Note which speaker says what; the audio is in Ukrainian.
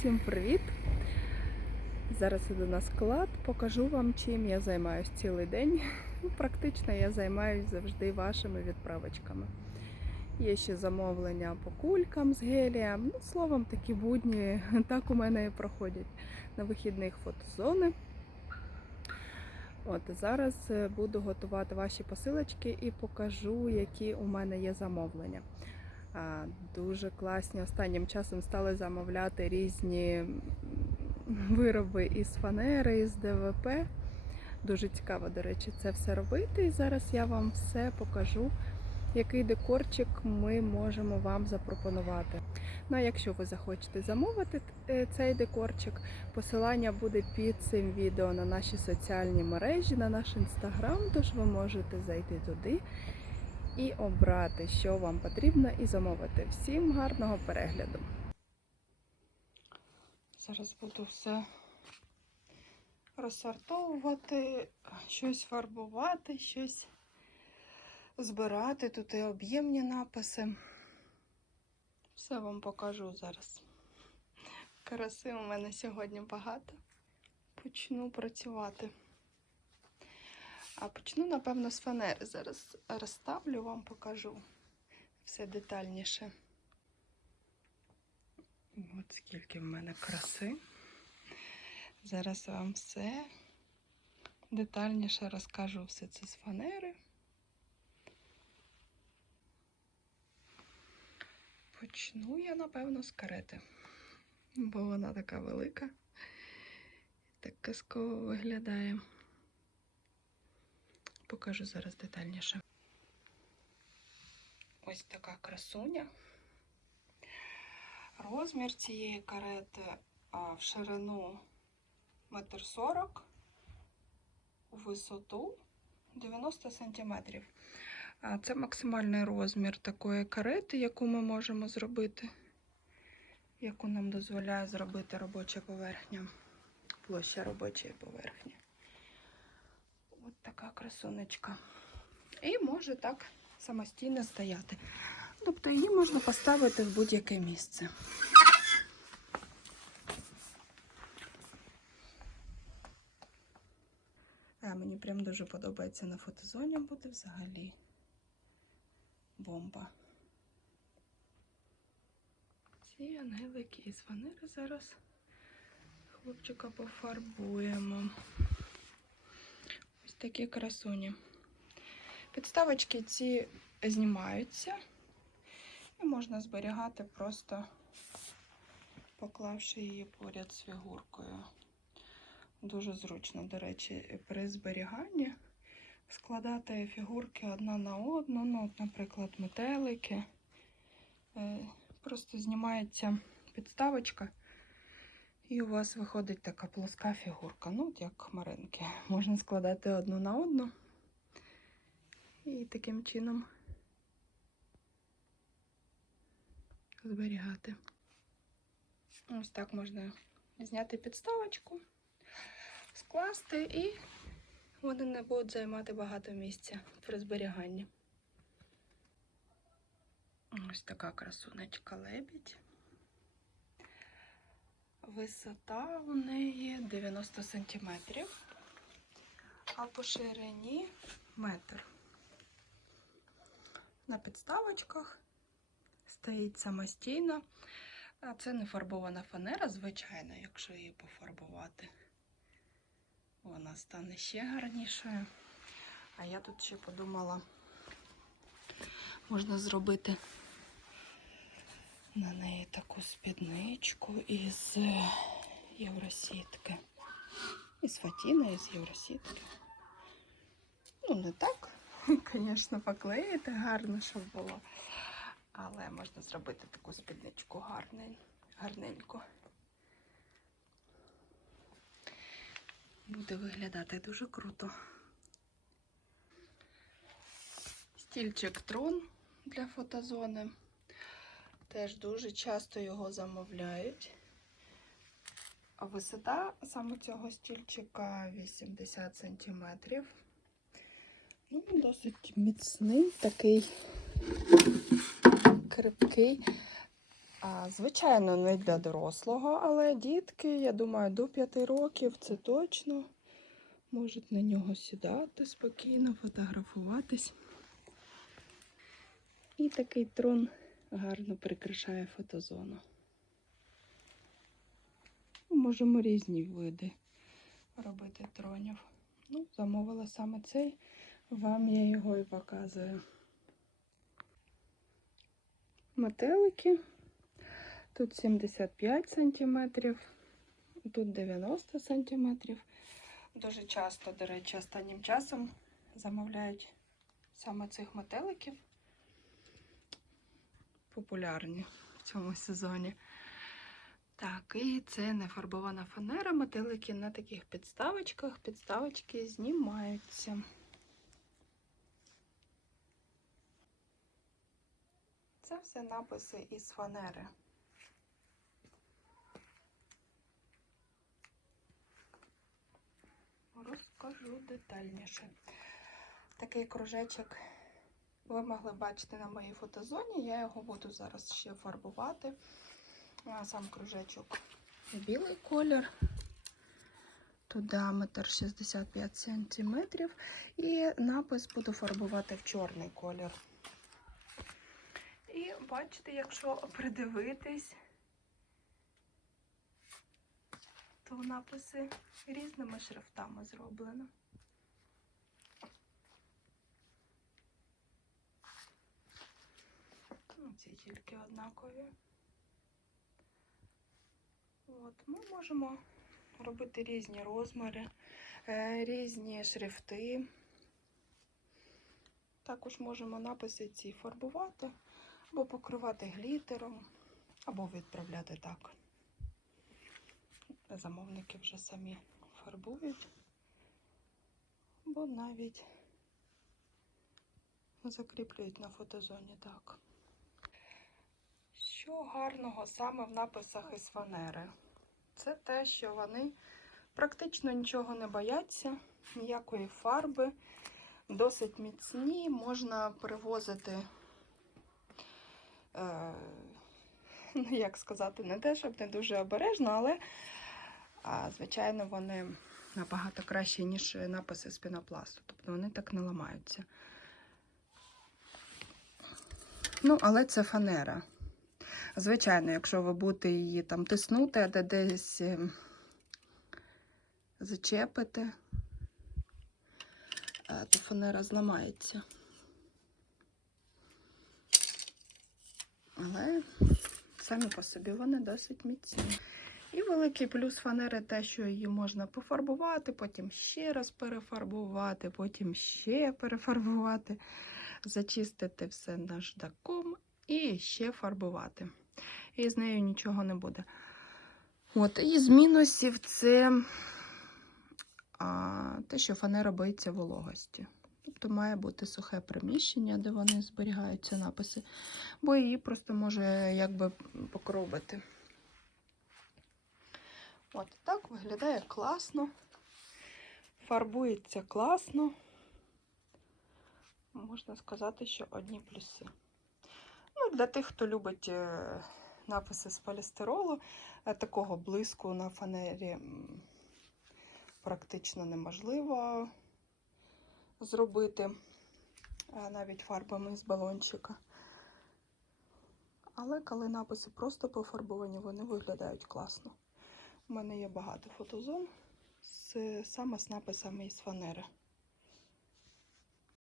Speaker 1: Всім привіт! Зараз іду на склад, покажу вам, чим я займаюся цілий день. Ну, Практично я займаюся завжди вашими відправочками. Є ще замовлення по кулькам з гелієм. Ну, словом, такі будні так у мене і проходять на вихідних фотозони. От зараз е, буду готувати ваші посилочки і покажу, які у мене є замовлення. Дуже класні останнім часом стали замовляти різні вироби із фанери, із ДВП. Дуже цікаво, до речі, це все робити. І зараз я вам все покажу, який декорчик ми можемо вам запропонувати. Ну а якщо ви захочете замовити е, цей декорчик, посилання буде під цим відео на наші соціальні мережі, на наш інстаграм, тож ви можете зайти туди і обрати, що вам потрібно, і замовити. Всім гарного перегляду. Зараз буду все розсортовувати, щось фарбувати, щось збирати. Тут і об'ємні написи. Все вам покажу зараз. Краси у мене сьогодні багато. Почну працювати. А почну, напевно, з фанери. Зараз розставлю, вам покажу все детальніше. От скільки в мене краси. Зараз вам все детальніше розкажу все це з фанери. Почну я, напевно, з карети, бо вона така велика так казково виглядає. Покажу зараз детальніше. Ось така красуня. Розмір цієї карети в ширину 1,40 м, у висоту 90 см. Це максимальний розмір такої карети, яку ми можемо зробити, яку нам дозволяє зробити робоча поверхня, площа робочої поверхні. Ось така красунечка. І може так самостійно стояти. Тобто її можна поставити в будь-яке місце. А, мені прям дуже подобається на фотозоні буде взагалі бомба. Ці ангелики із фанери зараз хлопчика пофарбуємо. Такі красуні. Підставочки ці знімаються і можна зберігати, просто поклавши її поряд з фігуркою. Дуже зручно, до речі, при зберіганні складати фігурки одна на одну. Ну, наприклад, метелики. Е, Просто знімається підставочка, і у вас виходить така плоска фігурка. Ну, як хмаринки. Можна складати одну на одну. І таким чином зберігати. Ось так можна зняти підставочку, скласти, і вони не будуть займати багато місця при зберіганні. Ось така красунечка лебідь. Висота у неї 90 см, а по ширині метр. На підставочках стоїть самостійно. А це не фарбована фанера, звичайно, якщо її пофарбувати, вона стане ще гарнішою. А я тут ще подумала, можна зробити на неї таку спідничку із євросітки. Із фатіна, із євросітки. Ну, не так, звісно, поклеїти гарно, щоб було. Але можна зробити таку спідничку гарнень, гарненьку. Буде виглядати дуже круто. Стільчик трон для фотозони. Теж дуже часто його замовляють. Висота саме цього стільчика 80 см. Ну, досить міцний, такий крепкий. А, звичайно, не для дорослого, але дітки, я думаю, до 5 років це точно можуть на нього сідати спокійно, фотографуватись. І такий трон гарно прикрашає фотозону. Можемо різні види робити тронів. Ну, замовила саме цей, вам я його і показую. Метелики. Тут 75 сантиметрів, тут 90 сантиметрів. Дуже часто, до речі, останнім часом замовляють саме цих метеликів. Популярні в цьому сезоні. Так, і це нефарбована фанера. Метелики на таких підставочках. Підставочки знімаються. Це все написи із фанери. Розкажу детальніше. Такий кружечок ви могли бачити на моїй фотозоні. Я його буду зараз ще фарбувати. Сам кружечок білий колір. Тут діаметр 65 см. І напис буду фарбувати в чорний колір. І бачите, якщо придивитись, то написи різними шрифтами зроблено. Ну, Ці тільки однакові. От, ми можемо робити різні розміри, е, різні шрифти. Також можемо написи ці фарбувати, або покривати глітером, або відправляти так. Замовники вже самі фарбують, або навіть закріплюють на фотозоні так. Що гарного саме в написах із фанери? Це те, що вони практично нічого не бояться, ніякої фарби, досить міцні, можна привозити, е, ну як сказати, не те, щоб не дуже обережно, але, а, звичайно, вони набагато кращі, ніж написи з пінопласту. Тобто вони так не ламаються. Ну, але це фанера. Звичайно, якщо ви будете її там тиснути, де десь е, зачепите, е, то фанера зламається. Але самі по собі вони досить міцні. І великий плюс фанери те, що її можна пофарбувати, потім ще раз перефарбувати, потім ще перефарбувати, зачистити все наждаком і ще фарбувати. І з нею нічого не буде. От, і з мінусів це а, те, що фанера боїться вологості. Тобто має бути сухе приміщення, де вони зберігаються написи, бо її просто може якби покровити. От так виглядає класно, фарбується класно. Можна сказати, що одні плюси. Ну, Для тих, хто любить е, написи з полістиролу, е, такого блиску на фанері практично неможливо зробити е, навіть фарбами з балончика. Але коли написи просто пофарбовані, вони виглядають класно. У мене є багато фотозон з, саме з написами із фанери.